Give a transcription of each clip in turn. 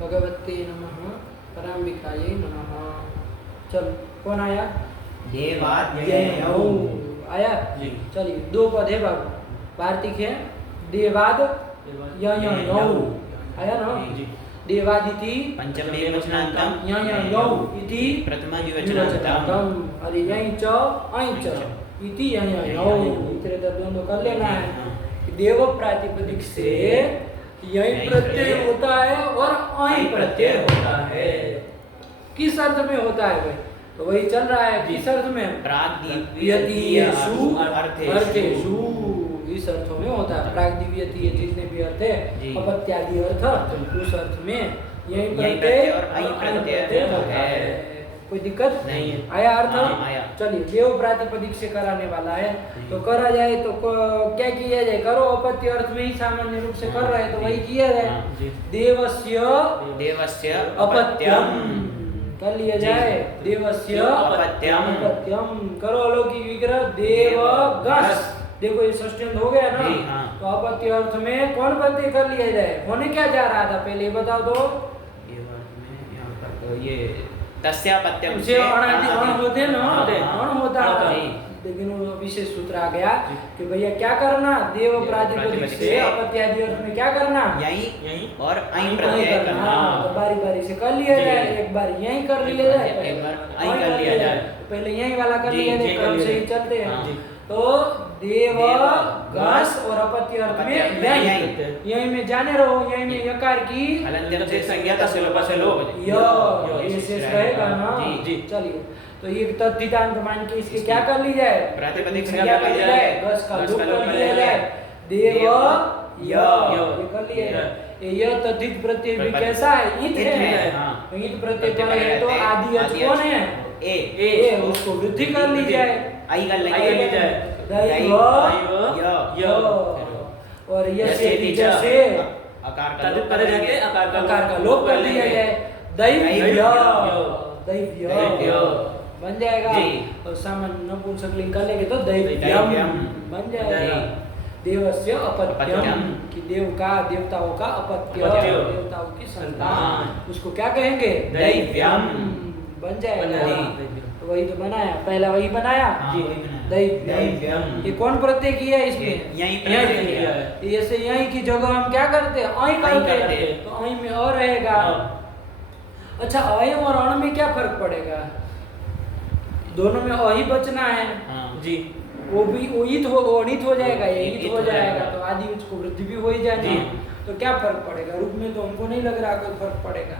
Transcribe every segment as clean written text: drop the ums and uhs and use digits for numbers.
भगवते नमः, पराम्बिकायै नमः। चल कौन आया? देवाद्ययौ आया जी। चलिए दो पद है बाबू, वार्तिक है देवाद ययौ आया ना? जी। देवादिति पंचमे वचनान्तं ययौ इति प्रथमा द्विवचनान्तं अरे यहीं च ऐं च इति ययौ इतने द्वंद्व कर लेना है कि देव प्रातिपदिक से यहीं प्रत्यय होता है और ऐं प्रत्यय होता है। किस अर्थ में होता है भाई? तो वही चल रहा है किस अर्थ में? प्राग्दिव्यतीयेषु अर्थेषु, इस अर्थों में होता है। प्राग्दिव्यतीय जितने भी अर्थ है जी। अपत्यादि अर्थ, उस अर्थ में यही यहीं प्रत्यय प्रत्यय और ऐं प्रत्यय होता है। कोई दिक्कत नहीं है। आया अर्थ? हाँ, आया। चलिए देव प्रातिपदिक से कराने वाला है तो करा जाए तो क्या किया जाए? करो अपत्य अर्थ में ही सामान्य रूप से कर रहे हैं तो वही किया जाए। हाँ, जी। देवस्य अपत्यम कर लिया जाए। देवस्य अपत्यम अपत्यम करो अलौकिक विग्रह देवगस। देखो ये षष्ठ्यंत हो गया ना? जी, हाँ। तो अपत्य अर्थ में कौन प्रत्यय कर लिया जाए? होने क्या जा रहा था पहले बताओ तो? यहाँ पर ये तस्यापत्यम उसे अण होते ना, हाँ, अण होता था। जी। लेकिन वो विशेष सूत्र आ गया कि भैया क्या करना? देव प्रातिपदिक से अपत्यादि अर्थ में क्या करना? यहीं और ऐं प्रत्यय प्रत्यय करना। करना। तो बारी बारी से कर लिया जी। जाए। एक बार यहीं कर लिया जाए, एक बार ऐं कर लिया जाए। पहले यहीं वाला कर जी, लिया जाए, जी, क्रम कर से ही लिया चलते हैं। हाँ। तो देव गस और अपत्य अर्थ में यहीं यहीं में जाने रहो। यहीं में यकार की हलन्त्यं से संज्ञा तस्लोप से लोप ये शेष रहेगा ना? जी। चलिए तो ये तद्धितांत मान के इसके क्या कर ली जाए? प्रातिपदिक संज्ञा कर ली जाए। गस का लोप कर लिया जाए। देव ये कर लिया जाए। यह तद्धित प्रत्यय भी कैसा है? इत है। हाँ। तो इत प्रत्यय पर है तो आदि अच कौन है? ए उसको वृद्धि कर ली जाए। आई कर दैव य और यसे जैसे आकार का लोप कर देंगे। आकार का लोप कर लिया जाए। दैव्य बन जाएगा। जी। और सामान्य नपुंसकलिंग कर लेंगे तो दैव्यम दैव्यम बन जाएगा। देवस्य अपत्यम कि देव का देवताओं का अपत्य, अपत्य। देवताओं की संतान, उसको क्या कहेंगे? दैव्यम बन जाएगा। जी। तो वही तो बनाया, पहला वही बनाया। हाँ, वही बनाया। दैव्यम। ये कौन प्रत्यय किया है इसमें? यहीं प्रत्यय किया है। तो जैसे यहीं की जगह हम क्या करते हैं? ऐं करते हैं। तो ऐं में अ रहेगा। अच्छा ऐं और अण में क्या फर्क पड़ेगा? दोनों में अ ही बचना है। हाँ, जी। वो भी अणित हो जाएगा, ये ईत ईत हो जाएगा तो आदि उसको वृद्धि भी हो ही जानी जी। है। तो क्या फर्क पड़ेगा? रूप में तो हमको नहीं लग रहा कोई फर्क पड़ेगा।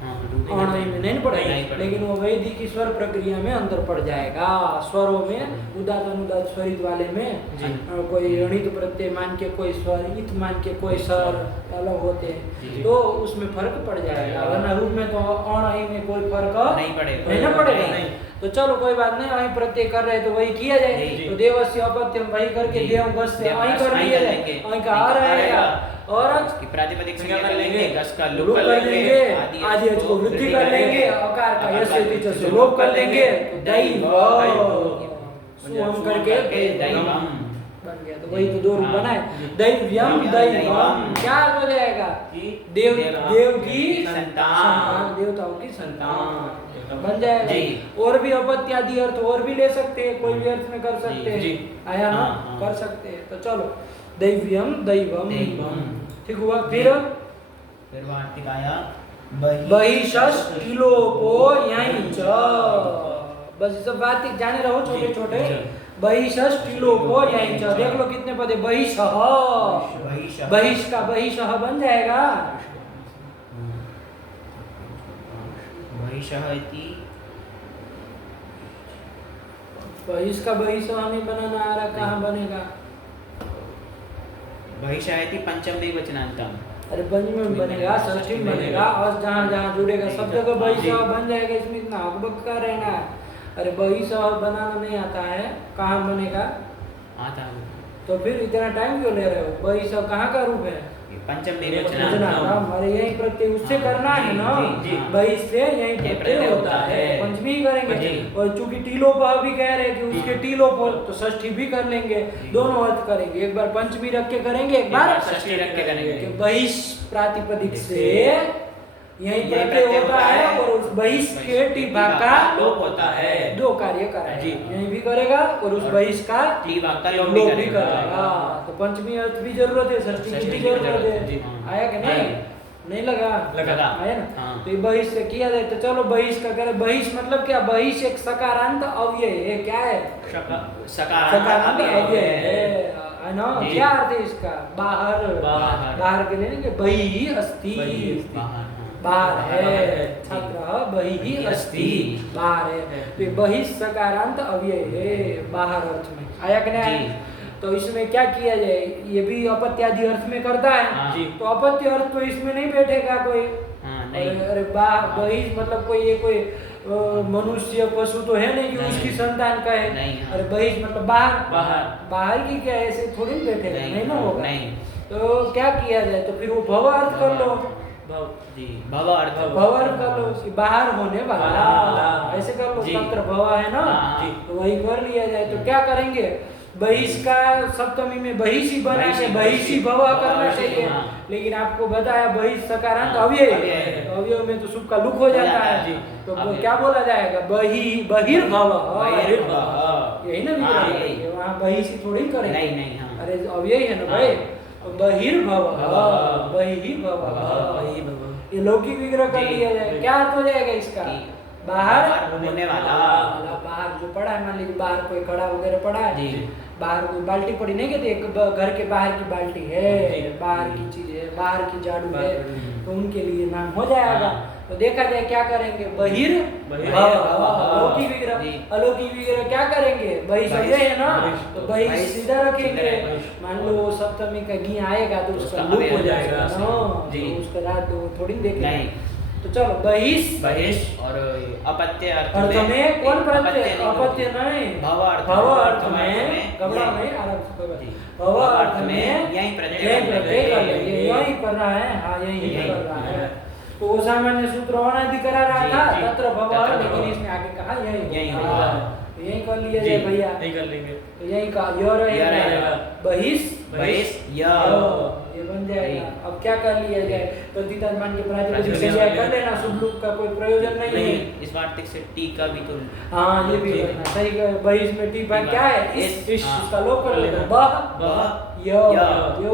हाँ, अण में नहीं पड़ेगा, नहीं पड़ेगा। लेकिन वो वैदिक की स्वर प्रक्रिया में अंतर पड़ जाएगा। स्वरों में उदात अनुदात स्वरित वाले में जी। कोई ऋणित प्रत्यय मान के कोई स्वर, इत मान के कोई स्वर अलग होते हैं जी। तो उसमें फर्क पड़ जाएगा। वरना रूप में तो अण में कोई फर्क नहीं पड़ेगा। नहीं ना पड़ेगा। नहीं। तो चलो कोई बात नहीं, अहीं प्रत्यय कर रहे तो वही किया जाए। जी। तो देवस्य अपत्यम वही करके जी। देव गस से अहीं कर अहीं लिया कर जाए। लेंगे। अहीं का आ रहेगा और कि प्रातिपदिक संज्ञा कर लेंगे, गस का लोप लोप कर लेंगे, आदि अच को वृद्धि कर लेंगे, आकार का यस्य तिच से लोप कर लेंगे। तो दैव सुहम करके दैवम बन गया। तो वही तो दो रूप हाँ। बनाए। दैव्यम दैवम क्या हो जाएगा? देव देव की संतान, देवताओं की संतान बन जाएगा। जी। और भी अपत्यादि अर्थ और भी ले सकते हैं, कोई भी अर्थ में कर सकते हैं। जी। आया ना? हाँ, हाँ। कर सकते हैं। तो चलो दैव्यम दैवम दैवम। ठीक हुआ। फिर वार्तिक आया बहिषष्टिलोपो यहीं च। बस सब बात जाने रहो छोटे छोटे। बहिषष्टिलोपो यहीं च। देख लो कितने पद है? बहिषः, बहिष का बहिषः बन जाएगा। बहिषः इति बहिष का बहिषः नहीं बनाना आ रहा, कहाँ बनेगा? बहिषः इति पंचम द्विवचनान्तं। अरे पंचमी में बनेगा, षष्ठी में बनेगा और जहाँ जहाँ जुड़ेगा सब जगह बहिषः बन जाएगा। इसमें इतना हकबक का रहना है। अरे बहिषः बनाना नहीं आता है, कहाँ बनेगा? आता है। तो फिर इतना टाइम क्यों ले रहे हो? बहिषः कहाँ का रूप है? पंचम द्विवचनान्तं। अरे यही प्रत्यय उससे करना है ना? जी। बहिष से यही प्रत्यय होता है, पंचमी ही करेंगे। और चूंकि टीलोप भी कह रहे हैं कि उसके टीलोप हो तो षष्ठी भी कर लेंगे। दोनों अर्थ करेंगे, एक बार पंचमी रख के करेंगे, एक बार षष्ठी रख के करेंगे। कि बहिष प्रातिपदिक से यही प्रत्यय होता है और उस बहिष के टीभा का लोप होता है। दो कार्य कराएगा, जी। यही भी करेगा और उस बहिष का टीभा का लोप लोप भी भी करेगा। करेगा। तो पंचमी अर्थ भी जरूरत है, षष्ठी की भी जरूरत जी। है। आया कि नहीं? नहीं लगा? लगा। आया ना? हाँ। तो ये बहिष से किया जाए तो चलो बहिष का करें। बहिष मतलब क्या? बहिष एक सकारांत अव्यय है। क्या है? सकारांत अव्यय है ना? जी। क्या अर्थ है इसका? बाहर। बाहर। बाहर के लिए कि बहि अस्ति, बाहर है। छात्र बहि अस्ति, बाहर है। तो ये बहि सकारांत अव्यय है बाहर अर्थ में। आया कि नहीं? जी। तो इसमें क्या किया जाए? ये भी अपत्यादि अर्थ में करता है। हाँ। जी। तो अपत्य अर्थ तो इसमें नहीं बैठेगा कोई। नहीं। अरे बहि मतलब कोई ये कोई मनुष्य पशु तो है नहीं कि नहीं। उसकी संतान का है। नहीं, हाँ। अरे बहि मतलब बाहर। बाहर। बाहर की क्या ऐसे थोड़ी ना बैठेगा, नहीं, नहीं ना होगा। नहीं। तो क्या किया जाए? तो फिर वो भव अर्थ कर लो। भव अर्थ कर लो कि बाहर होने वाला, ऐसे कर लो। जी। तत्र भव है ना? जी। तो वही कर लिया जाए। तो क्या करेंगे? बहिष का सप्तमी में बहिष ही बना है, बहिष ही भव करना चाहिए। हाँ। लेकिन आपको बताया बहिष सकारांत अव्यय है। तो अव्यय में तो सुख का लुक हो जाता है। तो क्या बोला जाएगा? बहिर्भव। यही ना हाँ, विग्रह? यही। वहाँ बहिष ही थोड़ी करेंगे। नहीं, हाँ। अरे अव्यय है ना भाई। बहिर्भव, बहिर्भव। ये लौकिक विग्रह कर जी। लिया जाए। क्या अर्थ हो जाएगा इसका? बाहर होने वाला। बाहर जो पड़ा है, मान लीजिए बाहर कोई कड़ा वगैरह पड़ा है, जी। बाहर कोई बाल्टी पड़ी नहीं कहते, एक घर के बाहर की बाल्टी है, बाहर की चीज है, बाहर की झाड़ू है, तो उनके लिए नाम हो जाएगा। तो देखा जाए क्या करेंगे? अलौकिक विग्रह। जी। अलौकिक विग्रह क्या करेंगे? बहिष अव्यय है ना? तो बहिष बहिष सीधा रखेंगे। बहिष। मान लो सप्तमी का घी आएगा तो उसका उसका लुक हो अव्यय जाएगा हो जाएगा। ना? जी। तो उसका रात दो थोड़ी देखेंगे। नहीं। तो चलो बहिष और अपत्य अर्थ में कौन प्रत्यय? अपत्य नहीं, भव अर्थ में गबड़ा में आरंभ। जी। भव अर्थ में यही प्रत्यय कर लेंगे। यही कर रहा है। हाँ, यही कर रहा है। तो वो सामान्य सूत्र अनादि करा रहा जी, था जी। तत्र भव, तत्र लेकिन भव। इसमें आगे कहा यही यही होगा। होगा। तो यही कर लिया जाए भैया। नहीं कर लेंगे। तो यही का य रहेगा। बहिष ये बन जाएगा। अब क्या कर लिया जाए? प्रतीतांत मान के प्रातिपदिक से क्या कर लेना, शुभ लुक का कोई प्रयोजन नहीं है। इस वार्तिक से टी का भी तो हाँ, ये भी जी। करना सही है। बहिष में टी पर क्या है? इस हाँ। इसका लोप कर लेना। बह, ये हो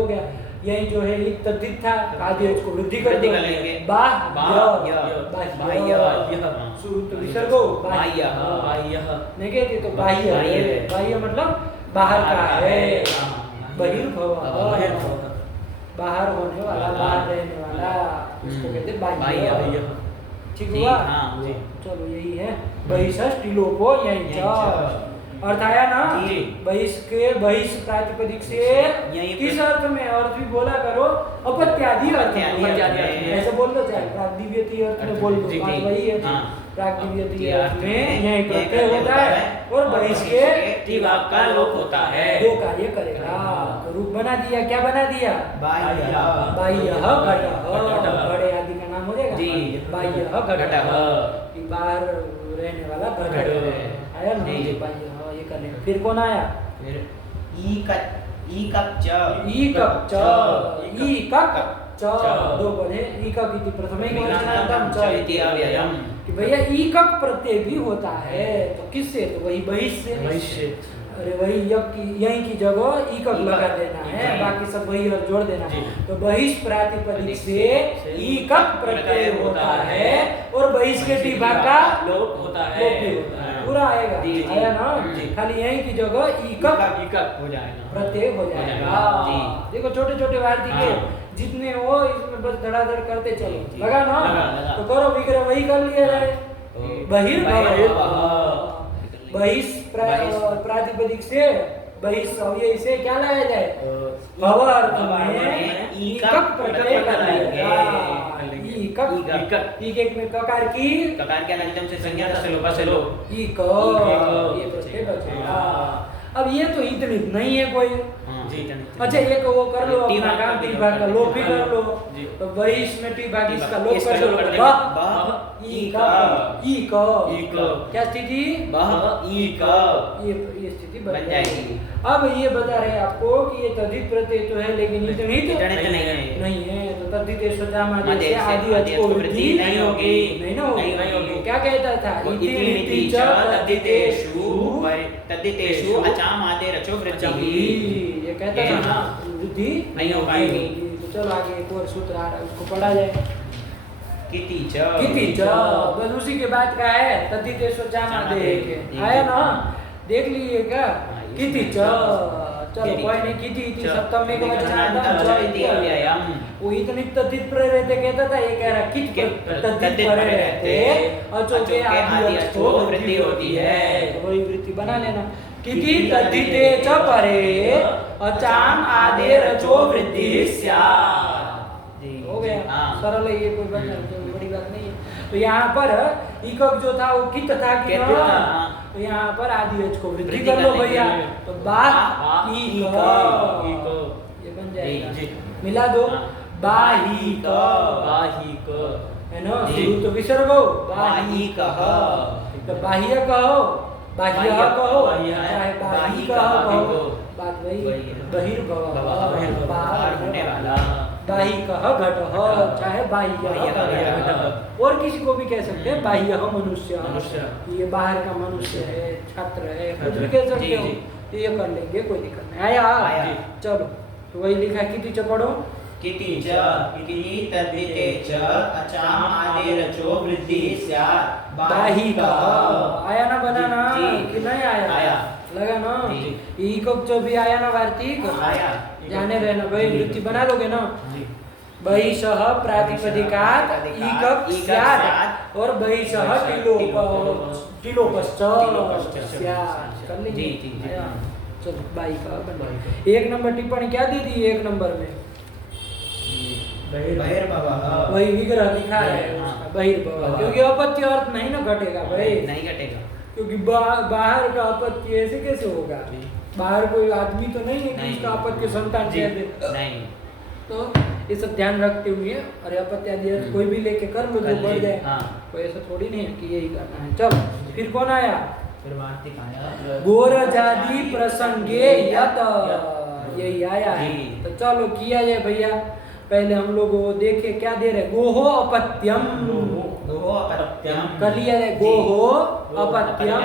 गया। यही जो है एक तद्धित था, आदि उसको वृद्धि कर वृद्धि दो। कर लेंगे। बाह्य बाह्य। सूत्र विसर्गो बाह्य। नहीं कहते तो बाह्य बाह्य है। है। बाह्य मतलब बाहर का है। बहिर्भव, बहिर्भव। बाहर होने वाला, बाहर रहने वाला, उसको कहते बाह्य। ठीक जी, हुआ? हाँ, जी। चलो यही है बहिषष्टि लोपो यही अर्थ आया ना? जी। बहिष के बहिष प्रातिपदिक से यही किस अर्थ में? अर्थ भी बोला करो अपत्यादि अर्थ में। अपत्यादि अर्थ में। ऐसे बोल दो, चाहे प्राग्दिव्यति अर्थ में बोल दो, जी, बात जी। वही है। हाँ। प्राग्दिव्यति ये अर्थ अर्थ में में यही प्रत्यय होता है और बहिष के टीवा का लोप होता है। दो कार्य करेगा। तो रूप बना दिया। क्या बना दिया? बाह्य घट। घड़े आदि का नाम हो जाएगा। जी। बाह्य घट, घटः। कि बाहर रहने वाला घट घट। आया ना? जी। बाह्य, ये कर लेंगे। फिर कौन आया? फिर ई कप च दो पदे। ईकक इति प्रथमे वचनांतम च इति अव्ययम्। कि भैया ईकक प्रत्यय भी होता है। तो किससे? तो वही बहिष से। अरे वही यहीं की जगह ईकक लगा देना है, बाकी सब वही और जोड़ देना है। तो बहिष प्रातिपदिक से ईकक प्रत्यय होता है और बहिष के टीभा का लोप होता लोप भी होता है। पूरा आएगा। जी, जी। आया ना? जी। खाली यहीं की जगह ईकक हो जाएगा। प्रत्यय हो जाएगा। जी। देखो छोटे छोटे वार्तिक हाँ। जितने हो इसमें बस धड़ाधड़ करते चलो। जी। लगा ना? लगा। तो करो विग्रह वही कर लिया जाए। बहिर्भव। बहिष प्रातिपदिक से बहिष अव्यय से क्या लाया जाए? भव अर्थ में ईकक प्रत्यय कर लेंगे। ईकक में ककार की ककार के अनंतम से संज्ञा से लोपा से लोप। ईक ये प्रत्यय बचेगा। अब ये तो इतनी नहीं है कोई। अच्छा, एक वो कर लो अपना काम, टीभा का लोप भी कर लो। जी। तो बहिष में टीभा इसका लोप इसका कर लोप लो। कर देंगे। बह ईक। क्या स्थिति? बह ईक। ये स्थिति बन जाएगी। अब ये बता रहे आपको कि ये तद्धित प्रत्यय तो है लेकिन इतनित नहीं है, तो तद्धित स्वजामादेश से आदि अच को वृद्धि नहीं होगी, नहीं होगी। क्या कहता था? इति नीति च तद्धितेषु अचाम आदि रचो वृद्धि, ये कहता था ना, वृद्धि नहीं हो पाएगी। तो चलो आगे एक और सूत्र आ रहा है, उसको पढ़ा जाए। किति च बस उसी के बाद का है, तद्धितेषु स्वजामादेश आया ना, देख लीजिए क्या? किति च, चलो कोई नहीं, किति इति सप्तम एक वचनांतम च इति अव्ययम। वो इतनी तद्धित प्रत्यय रहते कहता था, ये कह रहा कित तद्धित प्रत्यय रहते अचो के आदि अच को वृद्धि होती है, तो वही वृद्धि बना लेना। किति तद्धिते च परे अचाम आदि रचो वृद्धि स्यात्। हो गया, सरल है, ये कोई बड़ी बात नहीं है। तो यहाँ पर इकक जो था वो कित था कि तो यहाँ पर आदि अच को वृद्धि कर लो भैया, तो बा ई क ये बन जाएगा। मिला दो, बाहिक है ना, शुरू तो विसर्ग हो, बाहिकः, तो बाह्य कहो, बाह्य कहो, चाहे बाही कहो, बात वही, बहिर्भव बाहर होने वाला, बाहिकः घटः, चाहे बाह्य, और किसी को भी कह सकते हैं बाह्य मनुष्य, ये बाहर का मनुष्य है, छात्र है, कुछ भी कह सकते हो, तो ये कर लेंगे, कोई दिक्कत नहीं। आया चलो, तो वही लिखा है, किति च पढ़ो। किति च इति तद्धिते च अचाम आदि रचो वृद्धि स्यात् बाहिकः। आया ना बनाना कि नहीं आया? लगा ना? इकक जो भी आया ना वार्तिक, जाने रहना भाई, वृत्ति बना लोगे ना। बहिषः प्रातिपदिकात् इकक स्यात् और बहिषः टिलोपश्च स्यात्, कर लीजिए। चलो बाहिकः। एक नंबर टिप्पणी क्या दी थी? एक नंबर में वही विग्रह दिखा रहे हैं उसका, बहिर्भव, क्योंकि अपत्य अर्थ नहीं ना घटेगा भाई, नहीं घटेगा, क्योंकि बाहर का अपत्य ऐसे कैसे होगा? बाहर कोई आदमी तो नहीं है कि उसका अपत्य संतान नहीं, तो ये सब ध्यान रखते हुए, अरे अपत्यादि अर्थ कोई भी लेके कर लो जो बढ़ जाए, कोई ऐसा थोड़ी नहीं है कि यही करना है। चलो फिर कौन आया? गोरजादि प्रसंगे यत, यही आया है। तो चलो किया जाए भैया, पहले हम लोग देखे क्या दे रहे, गोहो अपत्यम, कर लिया है, गोहो अपत्यम,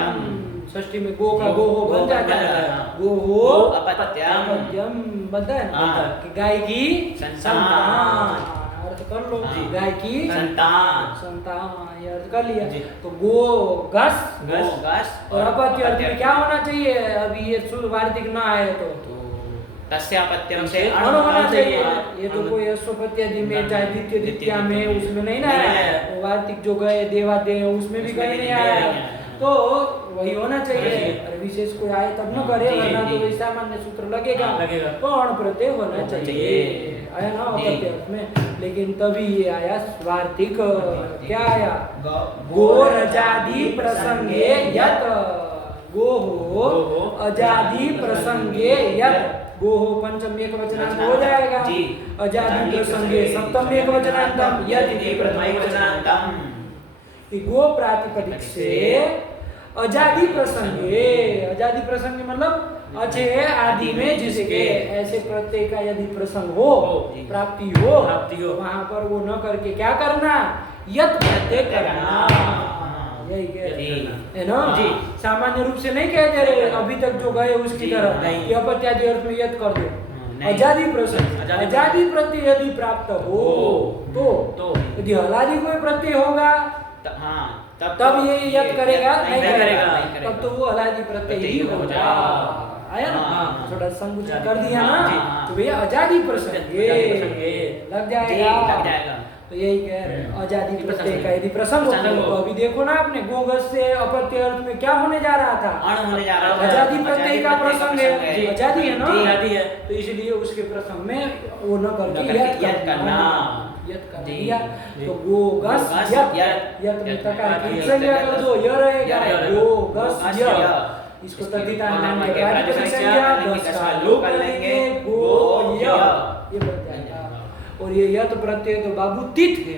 षष्ठी में गो का गोहो बन जाता है, गोहो अपत्यम बनता है ना, कि गाय की संतान, अर्थ कर लो, गाय की संतान, ये अर्थ कर लिया। तो गो घस और अपत्य अर्थ में क्या होना चाहिए? अभी ये शुद्ध वार्तिक ना आए तो तस्यापत्यम से अण होना चाहिए। ये तो कोई अश्वपत्यादि में चाहे द्वितीय द्वितीया में उसमें नहीं ना आया, वार्तिक जो गए देवादेव उसमें भी कहीं नहीं आया, तो वही होना चाहिए। और विशेष कोई आए तब न करे, वरना तो सामान्य सूत्र लगेगा, तो अण प्रत्यय होना चाहिए, आया ना अपत्य अर्थ में। लेकिन तभी ये आया वार्तिक, क्या आया? गोरजादि प्रसंगे यत, गोहो अजादि प्रसंगे यत, गोहो पंचम एक वचनांत हो जाएगा, अजादि प्रसंगे सप्तम एक वचनांतम, यदि प्रथम एक वचनांतम। गो प्रातिपदिक से अजादि प्रसंगे, अजादि प्रसंग मतलब अच्छे आदि में जिसके, ऐसे प्रत्यय का यदि प्रसंग हो, प्राप्ति हो, वहां पर वो न करके क्या करना? यत प्रत्यय करना, यही है ना जी। सामान्य रूप से नहीं कह दे रहे अभी तक जो गए उसकी तरह, ये अपत्यादि अर्थ में यत कर दो, अजादि प्रसंग, अजादि प्रत्यय यदि प्राप्त हो तो यदि हलादि कोई प्रत्यय होगा तब ये यत करेगा, नहीं करेगा, तब तो वो हलादि प्रत्यय ही होगा। आया ना, थोड़ा संकुचन कर दिया ना, तो भैया अजादि प्रसंग लग जाएगा। तो यही कह रहे हैं, अजादि प्रत्यय का यदि प्रसंग हो, तो अभी देखो ना आपने गोगस से अपत्य अर्थ में क्या होने जा रहा था? अण होने जा रहा था, अजादि प्रत्यय का प्रसंग है, अजादि है ना, अजादि है, तो इसलिए उसके प्रसंग में वो न करके यत करना, यत कर दिया। तो गोगस यत में तकार की संज्ञा कर दो, य रहेगा, गोगस य, इसको तद्धिता नाम के प्रातिपदिक संज्ञा गस का लोप कर लेंगे, गो य, ये बन जाएगा। और ये यत प्रत्यय तो बाबू तिथ है,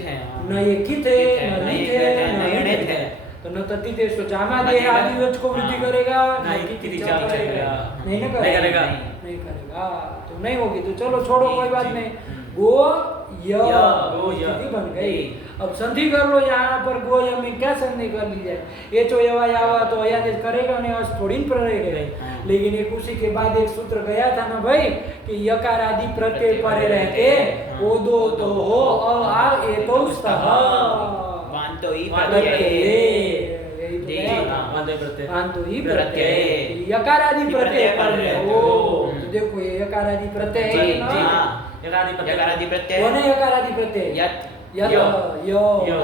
है, न ये कित है, न लित है, न इणित है, तो न तति तेज तो जामा दे आदि वच को वृद्धि करेगा नहीं कि तिथि चाप करेगा। नहीं ना नहीं करेगा। नहीं करेगा तो नहीं होगी तो चलो छोड़ो कोई बात नहीं गो य गो य स्थिति बन गई। अब संधि कर लो यहाँ पर गो य में क्या संधि कर ली जाए ये चो यवा यावा तो अयादेश करेगा नहीं और थोड़ी न रहेगा लेकिन एक उसी के बाद एक सूत्र गया था ना भाई कि यकार आदि प्रत्यय परे रहते ओ दो तो हो और आ ए तो स्तः वांतो ही प्रत्यय प्रत्यय यही तो जी, गया था। हाँ, वांतो प्रत्यय। वांतो ही प्रत्यय। प्रत्यय यकार आदि प्रत्यय प्रत्यय पर पर हो हो। तो देखो ये यकार आदि प्रत्यय जी, है ना जी। यकारादि प्रत्यय। यकारादि प्रत्यय कौन है यकार आदि प्रत्यय यत् यत य, यो य,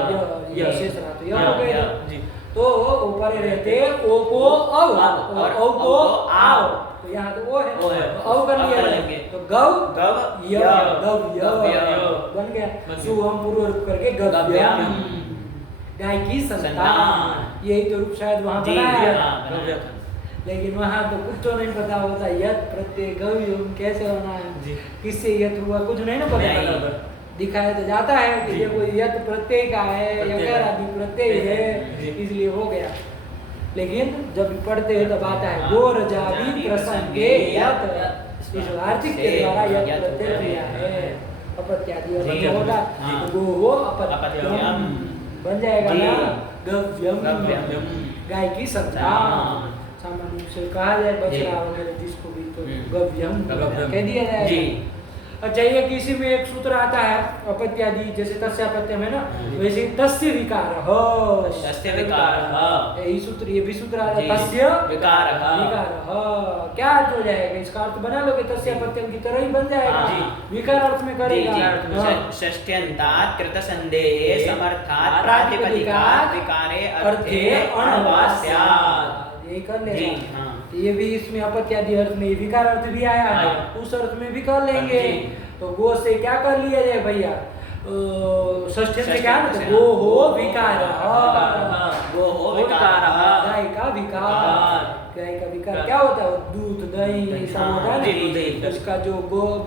य य, शेष रहा तो य, यह हो गए य, जी। तो ऊपर रहते ओ को औ और औ को आओ तो यहाँ तो ओ है ओ है। तो औ कर औ लिया कर है। लेंगे। तो गव गव य य, गव य गव्य, बन गया बन गया। सु हम पूर्व रूप करके गव्यम गव्यम। गाय की संतान संतान। यही तो रूप शायद वहाँ जी, बनाया है। हाँ, बनाया। लेकिन वहाँ तो कुछ तो नहीं पता होता यत प्रत्यय गव्यम कैसे होना है जी। किससे यत हुआ कुछ नहीं ना नहीं। पता दिखाया तो जाता है कि जी। ये कोई यत प्रत्यय का है प्रत्यय यकार का। आदि प्रत्यय है जी। इसलिए हो गया लेकिन जब पढ़ते हैं तब आता है गो रजादि प्रसंगे यत इस वार्तिक के द्वारा यत प्रत्यय किया है अपत्यादि जी, अर्थ होगा हाँ। तो गो हो अपत्यम। अपत्यम बन जाएगा जी। ना गव्यम गव्यम। गाय की संतान सामान्य रूप से कहा जाए बछड़ा वगैरह जिसको भी तो गव्यम गव्यम। कह दिया जाएगा जी। अच्छा ये किसी में एक सूत्र आता है अपत्यादि जैसे तस्यापत्यम है ना वैसे तस्य विकार तस्य विकारः। यही सूत्र ये भी सूत्र आता है जी। तस्य विकारः। विकारः क्या अर्थ हो जाएगा इसका अर्थ बना लोगे तस्यापत्यम की तरह ही बन जाएगा जी। विकार अर्थ में करेगा हाँ। षष्ट्यन्तात् कृतसन्देहे समर्थात् प्रातिपदिकात् विकारे अर्थे अणवास्यात्। यही कर जी, लेगा हाँ। ये भी इसमें अपत्यादि अर्थ में विकार अर्थ भी आया है हाँ। उस अर्थ में भी कर लेंगे जी। तो गो से क्या कर लिया जाए भैया षष्ठी से क्या षष्ठी से, गो हो विकार गो हो विकारः। गाय का विकार गाय का विकार क्या होता है वो दूध दही ये सब हाँ, होता है जी, जी, ना जी। उसका जो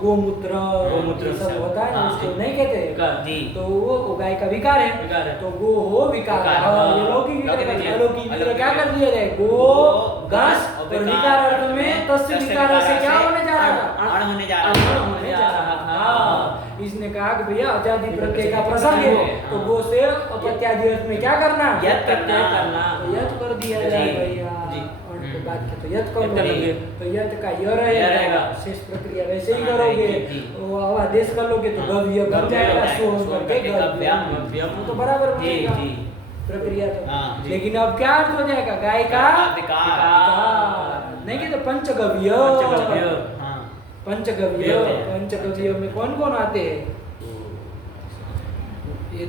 गोमूत्र गोमूत्र ये सब सब, होता है ना हाँ, उसको जी। नहीं कहते विकार, जी। तो वो गाय का विकार विकार है है। तो गो हो विकार विकार, ये लौकिक लौकिक विकार विकार, अलौकिक विकार अलौकिक क्या कर विकार। दिया जाए गो घास और और विकार विकार अर्थ में तस्य तस्य विकार से विकार क्या से होने जा रहा था अण होने जा रहा अण था। होने जा रहा था इसने कहा कि भैया अजादि प्रत्यय का प्रत्यय प्रसंग है हाँ। तो गो से अपत्यादि अर्थ में क्या करना यत करना। तो यत कर दिया जी, जाए भैया जी। अण के बाद के तो यत कर यत कर लोगे लोगे। तो यत का य य रहेगा रहेगा। शेष प्रक्रिया वैसे ही हाँ, करोगे जी, जी। वो अब आदेश कर लोगे तो हाँ। गव्य बन गव्य जाएगा हो जाएगा, सो सो करके करके गव्यम गव्यम। वो तो बराबर जी, बनेगा जी। प्रक्रिया तो हाँ, जी। लेकिन अब क्या अर्थ हो जाएगा गाय का विकार। विकार। नहीं कि तो पंचगव्य पंचगव्य। हाँ। पंचगव्य होते हैं। पंचगव्य में कौन कौन आते हैं ये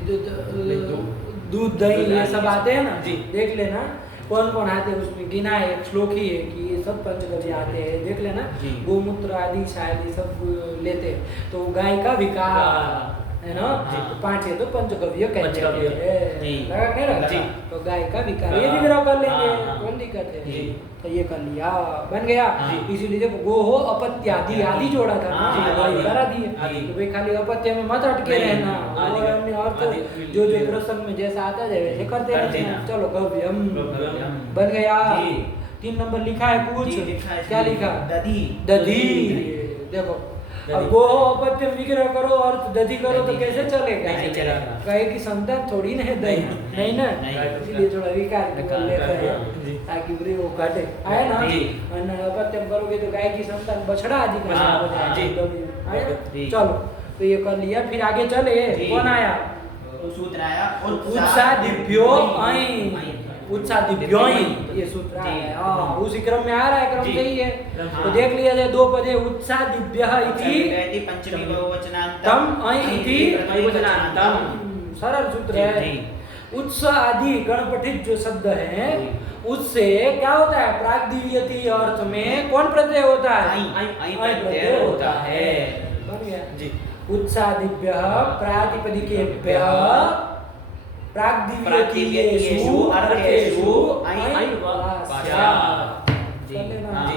दूध दही ये सब आते हैं ना जी। देख लेना कौन कौन आते हैं उसमें गिना है एक श्लोक ही है कि ये सब पंचगव्य आते हैं देख लेना जी। गोमूत्र आदि शायद ये सब लेते हैं तो गाय का विकार है ना जी। तो 5 है तो पंचगव्य कहते पंचगव्य। हैं जी। लगा नहीं लगा जी। तो गाय का विकार ये भी ग्रह कर लेंगे हाँ, हाँ। कौन दिक्कत है जी। तो ये कर लिया बन गया जी। इसीलिए देखो गो हो अपत्यादि आदि जोड़ा था ना हाँ, आदि आदि। करा दिए आदि। तो भाई खाली अपत्य में मत अटके नहीं, रहना आदि और का- अन्य अर्थ आदि- जो जो प्रसंग में जैसा आता जाए वैसे करते करते रहना रहना। चलो गव्यम गव्यम। बन गया जी। 3 नंबर लिखा है कुछ जी, लिखा है क्या इसमें। लिखा दधी। दधी देखो अब दधी। गो हो अपत्य विग्रह करो और दधी करो तो दधी। कैसे चलेगा नहीं चलेगा। गाय की संतान थोड़ी ना है दही नहीं ना नहीं। इसलिए थोड़ा विकार की विकार, बोल लेते विकार, हैं जी। ताकि बुरी वो घटे आया ना जी। और अपत्यम करोगे तो गाय की संतान बछड़ा आदि का हाँ, हो जाएगा जी। दधी। आया जी। चलो तो ये कर लिया फिर आगे चले जी। कौन आया तो सूत्र आया उत्सादिभ्यो ऐ उत्सादिभ्यो ऐ ये सूत्र जी। आया हाँ उसी क्रम में आ रहा है क्रम जी। सही है हाँ। तो देख लिया जाए 2 पदे उत्सादिभ्यः इति इति पंचमी बहुवचनान्तम तम ऐ इति प्रथमी वचनान्तम। सरल सूत्र जी, है जी। उत्स आदि गणपठित जो शब्द है उससे क्या होता है प्राग्दिव्यति अर्थ में कौन प्रत्यय होता है ऐ प्रत्यय होता है। बन गया जी। उत्सादिभ्यः प्रातिपदिकेभ्यः प्राग्दिव्यतिषु अर्थेषु ऐ वास्यात्। जी। कर लेना। हाँ।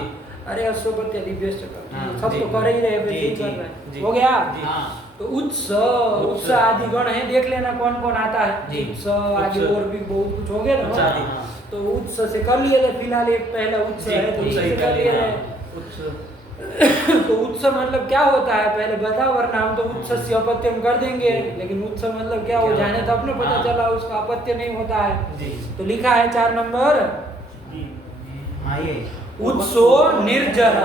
अरे अश्वपत्य दिव्यश्च हाँ, सब जी। तो कर ही रहे जी, वैसे ही जी, कर रहे हैं जी। हो गया हाँ। तो उत्स आदि गण है, देख लेना कौन कौन आता है। जी। उत्स आदि और भी बहुत कुछ हो गया उत्स ना, आदि। तो उत्स से कर लिए थे फिलहाल, एक पहला उत्स है तो उससे कर लिए थे। तो उत्स मतलब क्या होता है पहले बताओ, वरना हम तो उत्स से अपत्यम कर देंगे, लेकिन उत्स मतलब क्या हो जाने तो अपने पता चला उसका अपत्य नहीं होता है। तो लिखा है 4 नंबर, हाँ ये उत्सो निर्जर।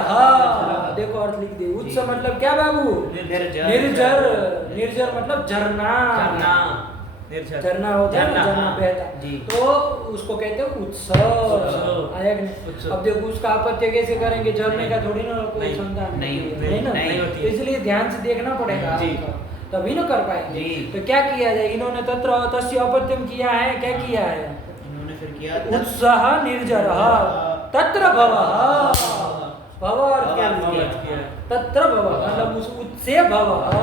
देखो अर्थ लिख दे, उत्स मतलब क्या बाबू? निर्जर। निर्जर, निर्जर मतलब झरना, झरना होता है ना, झरना बहता, जी। तो उसको कहते हैं उत्सव। आया कि नहीं? अब देखो उसका अपत्य कैसे करेंगे, झरने का थोड़ी ना कोई नहीं, संतान नहीं, है ना, नहीं होती। इसलिए ध्यान से देखना पड़ेगा जी। आपको, तभी ना कर पाएंगे। जी। तो क्या किया जाए, इन्होंने तत्र तस्य अपत्यम किया है, क्या किया है? इन्होंने फिर किया उत्साह निर्जर तत्र भवः। भव अर्थ क्या लिया? तत्र भवः मतलब उस उत्से भवः।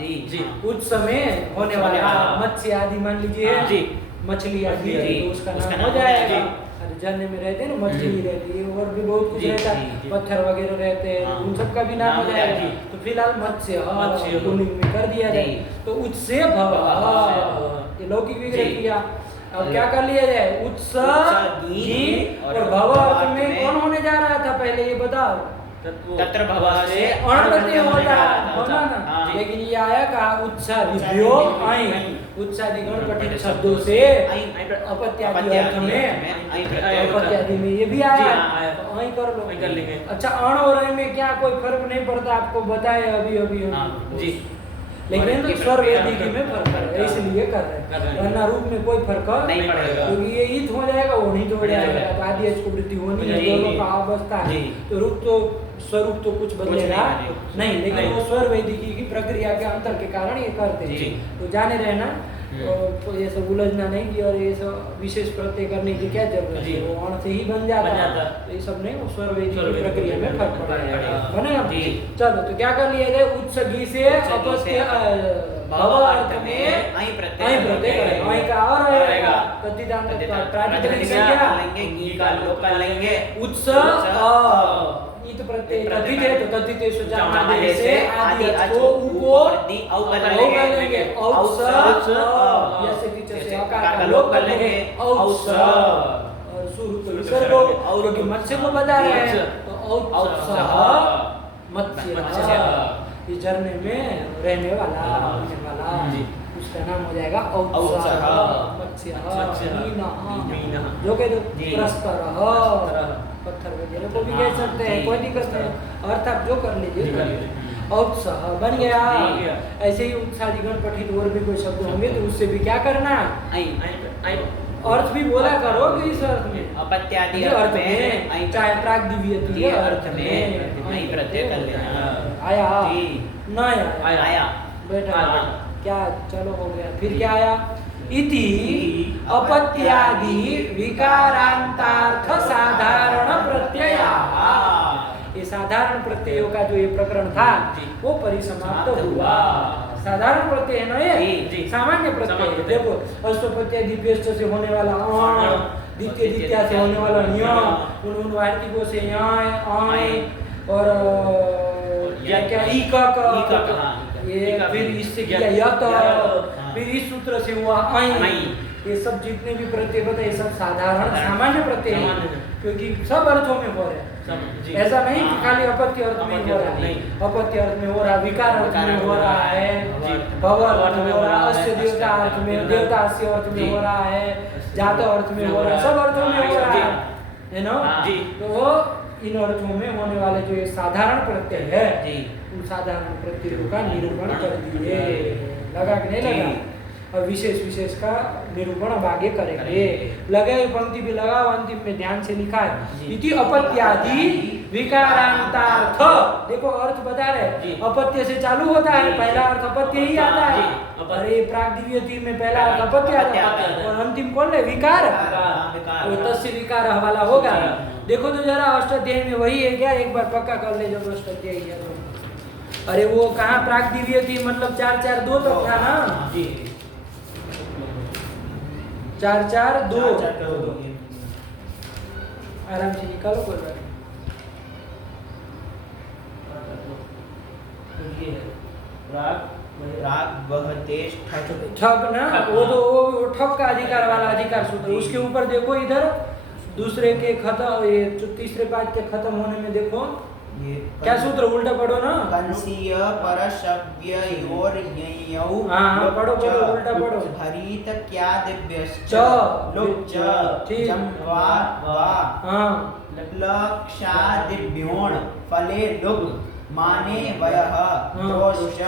जी। उस समय होने वाला मत्स्य आदि मान लीजिए, जी। मछली आदि जी। तो उसका उसका नाम नाम हो जाएगा। जी। अरे झरने में रहते हैं ना, मछली रहती है और भी बहुत कुछ जी, रहता जी, है, जी। पत्थर वगैरह रहते हैं, हाँ। उन सब का भी नाम हो नाम जाएगा। जी। तो फिलहाल मत्स्य मत्स्य हो। पुल्लिंग में कर दिया जाए, जी। तो उससे भव, ये लौकिक विग्रह जी। किया। अब क्या कर लिया जाए, उत्सगी और भव अर्थ में कौन होने जा रहा था पहले ये बताओ? तत्र भवः से अणपति होता होता ना, हाँ। लेकिन ये आया कहा उत्सादिभ्यो ऐ, उत्सादि गण पठित शब्दों से अपत्यादि अर्थ में, अपत्यादि में ये भी जी, आया, हाँ, आया। तो ऐ कर लो। ऐ कर लेंगे। अच्छा, अण और ऐ में क्या कोई फर्क नहीं पड़ता, आपको बताए अभी अभी हम। हाँ, जी। लेकिन और स्वर प्रक्रिया वेदिकी में फर्क है, इसलिए कर रहे कर रहे हैं, हैं। वरना रूप में कोई फर्क नहीं पड़ेगा। क्योंकि ये ईत हो जाएगा, वो नहीं तो हो नहीं जाएगा, जाएगा। तो आदि को वृद्धि होनी है, जी, दोनों जी। का अवस्था है, जी। तो रूप तो स्वरूप तो कुछ बदलेगा नहीं, नहीं, लेकिन नहीं। वो स्वर वैदिकी की प्रक्रिया के अंतर के कारण ये करते जी। हैं। तो जाने रहना, तो ये सब उलझना नहीं कि और ये सब विशेष प्रत्यय करने की क्या जरूरत जी। है, वो अण से ही बन जाता बन है। जाता। तो ये सब नहीं, वो स्वर वैदिकी स्वर की वैदिकी प्रक्रिया में फर्क पड़ेगा, पड़ेगा। बनेगा। जी। चलो, तो क्या कर लिया जाए, उत्सगी से उत्सगी से अपत्य भव अर्थ में ऐ प्रत्यय ऐ प्रत्यय करेगा, ऐ का और रहेगा। रहेगा, तद्धितांत प्रातिपदिक प्रातिपदिक संज्ञा लेंगे, गी का लोप कर लेंगे, उत्स ईत प्रत्यय तद्धित है, तो तद्धित सुचामादेश से आदि को उको औ कर औ कर लेंगे, औस औस यसे टीचर से आकार का लोप कर लेंगे, औस और सुर तो विसर्ग हो, क्योंकि मत्स्य को बता रहे हैं, तो औत्सः मत्स्य, इस झरने में रहने वाला जी। उसका नाम हो जाएगा औत्सः औत्सः मत्स्य मीनः, मीनः। जो कह दो जी। प्रस्तरः, पत्थर वगैरह को भी कह सकते हैं, जी। कोई दिक्कत नहीं, अर्थ आप जो कर लीजिए जी, कर कर लीजिए। लीजिए। औत्सः बन गया। बन गया। ऐसे ही उत्सादिगण पठित और भी कोई शब्द होंगे तो उससे भी क्या करना, अर्थ भी बोला करो कि इस अर्थ में, अपत्यादि ये अर्थ में, ऐ चाहे प्राग्दिव्यति ये अर्थ अर्थ में ऐ प्रत्यय कर लेना। आया जी। ना आया, आया बेटा आया। क्या, चलो हो गया। फिर क्या आया, इति अपत्यादि विकारांतार्थ साधारण प्रत्ययाः। ये साधारण प्रत्ययों का जो ये प्रकरण था जी। वो परिसमाप्त समाप्त हुआ। साधारण प्रत्यय है ना ये, जी। सामान्य प्रत्यय सामान्य है। प्रत्यय। देखो अष्टप्रत्यय दिव्यष्ट से होने वाला अण, द्वितीय द्वितीय से होने वाला ञ, उन वार्तिकों से ञ और क्या ईकक, ईकक, हाँ, ये ईकक। फिर इससे किया यत, यत, हाँ। फिर इस सूत्र से हुआ ऐ। ऐ। ये सब जितने भी प्रत्यय बताए ये सब साधारण साधारण, सामान्य प्रत्यय सामान्य हैं, हैं। क्योंकि सब अर्थों में हो रहे हैं। जी। ऐसा नहीं कि हाँ। खाली अपत्य अर्थ में ही अपत्य हो अर्थ रहा है, नहीं। अपत्य अर्थ में हो रहा है, विकार अर्थ में हो रहा है, जी। भव अर्थ में हो रहा है, अस्य देवता अर्थ में, देवता अस्य अर्थ में जी। हो रहा है, जात अर्थ में हो रहा है, सब अर्थों में हो रहा है ना। हाँ। जी। तो इन अर्थों में होने वाले जो ये साधारण प्रत्यय है, जी। उन साधारण प्रत्ययों का निरूपण कर दिए। लगा कि नहीं लगा? और विशेष विशेष का निरूपण अब आगे करेंगे। लगा, ये पंक्ति भी लगाओ, अंतिम में ध्यान से लिखा है, इति अपत्यादि विकारांतार्थ। देखो अर्थ बता रहे, जी। अपत्य से चालू होता है, जी। पहला अर्थ अपत्य ही आता है। जी, अपत्य। अरे प्राग्दिव्यति में पहला अर्थ अपत्य आता अपत्य आता है, है। और अंतिम कौन है, विकार। विकार। तो तस्य विकार वाला होगा। जी। देखो तो जरा अष्टाध्यायी में वही है क्या, एक बार पक्का कर ले जब अष्टाध्यायी है तो। अरे वो कहाँ प्राग्दिव्यति मतलब 4-4-2 तक था ना, जी। 4-4-2 4-4-2 आराम से निकालो, कोई बात नहीं। प्राग प्राग वहते ठग ठग ना, वो तो वो ठग का अधिकार वाला अधिकार सूत्र। उसके ऊपर देखो इधर दूसरे के खत्म, ये जो तीसरे पाठ के खत्म होने में देखो ये क्या सूत्र, उल्टा पढ़ो ना। कंसीय परशव्ययोर ययौ हाँ, पढ़ो उल्टा पढ़ो। हरित क्या दिव्यश्च च, लुप्च ठीक। जम्वा वा हाँ लक्षादिभ्योण फले लुप् माने वयः दोश्च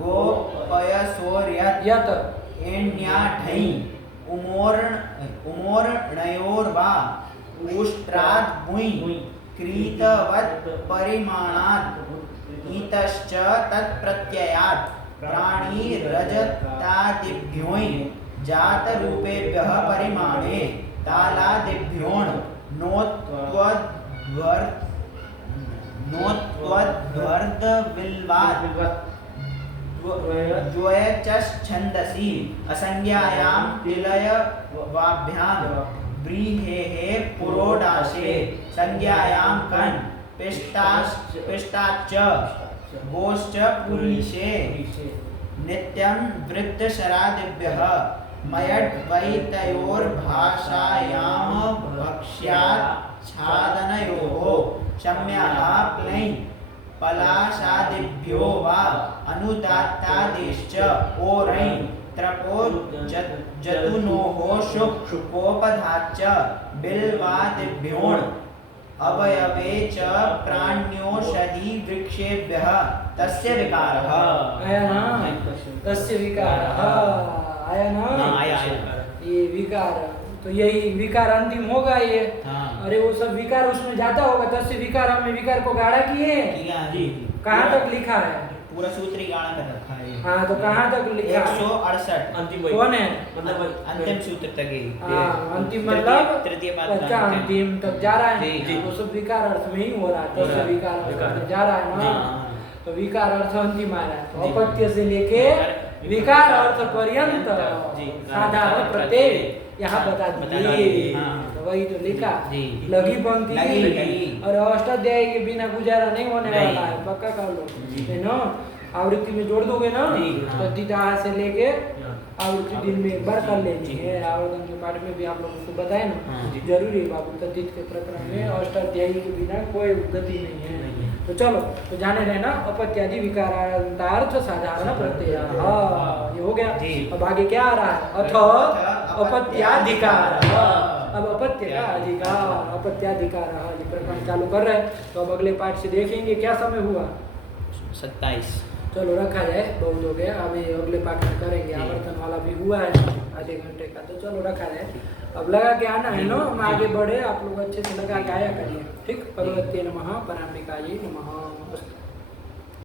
गोपयसोर्यत् यत एण्याढै उमोर्णयोर्वा उष्ट्राद् भुञ् क्रीतवत् परिमाणात् इतश्च तत्प्रत्ययात् प्राणी रजतादिभ्यों जातरूपेभ्यः परिमाणे तालादिभ्यों नोत्वद्वर्धविल्वात् द्वयचच्छन्दसि असंज्ञायां तिलयवाभ्यां व्रीहेः पुरोडाशे संज्ञायां कन् पिष्टाच्च गोश्च पुरीशे नित्यं वृद्धशरादिभ्यः मयड्वैतयोर्भाषायां भक्ष्याच्छादनयोः शम्याः प्लैन् पलाशादिभ्यो वा अनुदात्तादेश्च ओरैन् त्रपो जतुनोः शुकोपधाच्च बिल्वादिभ्योन् अवयवे च प्राण्योषधि वृक्षेभ्यः तस्य विकारः। आया ना, तस्य विकारः आया ना। आया। ये विकार, तो यही विकार अंतिम होगा ये। हाँ। अरे वो सब विकार उसमें जाता होगा, तस्य विकार, हमने विकार को गाढ़ा किए। कहाँ तक लिखा है? पूरा सूत्र ही गाढ़ा कर रखा है। हाँ, तो कहाँ तक लिखा है? 168 अंतिम कौन है? मतलब अंतिम सूत्र तक ही। हाँ, अंतिम मतलब तृतीय पाद अच्छा, अंतिम तक जा रहा है। जी। वो सब विकार अर्थ में ही हो रहा है, तस्य विकार अर्थ में जा रहा है ना। तो विकार अर्थ अंतिम आ रहा है, तो अपत्य से लेके विकार अर्थ पर्यंत साधारण प्रत्यय यहाँ बता दिए। तो वही तो लिखा, लगी पंक्ति लगी। और अष्टाध्यायी के बिना गुजारा नहीं होने वाला है, पक्का कर लो है ना। आवृत्ति में जोड़ दोगे ना, तो दिता से लेके आवृत्ति दिन में एक बार कर लेनी है। आवर्तन के पाठ में भी आप लोगों को बताए ना, जरूरी है बाबू। तद्धित के प्रकरण में अष्टाध्यायी के बिना कोई गति नहीं है। तो चलो, तो जाने रहना अपत्यादि विकारांतार्थ साधारण प्रत्यय। ये हो गया। अब आगे क्या आ रहा है? अथ अपत्याधिकार। अब अपत्य का अधिकार, अपत्याधिकार, ये प्रकरण चालू कर रहे हैं। तो अब अगले पाठ से देखेंगे क्या समय हुआ। 27। चलो रखा जाए, बहुत हो गया। अभी अगले पाठ में करेंगे। आवर्तन वाला भी हुआ है आधे घंटे का, तो चलो रखा जाए। अब लगा के आना है ना, हम आगे बढ़े, आप लोग अच्छे से लगा के आया करिए। ठीक। भगवते नमः, पराम्बिकायै नमः।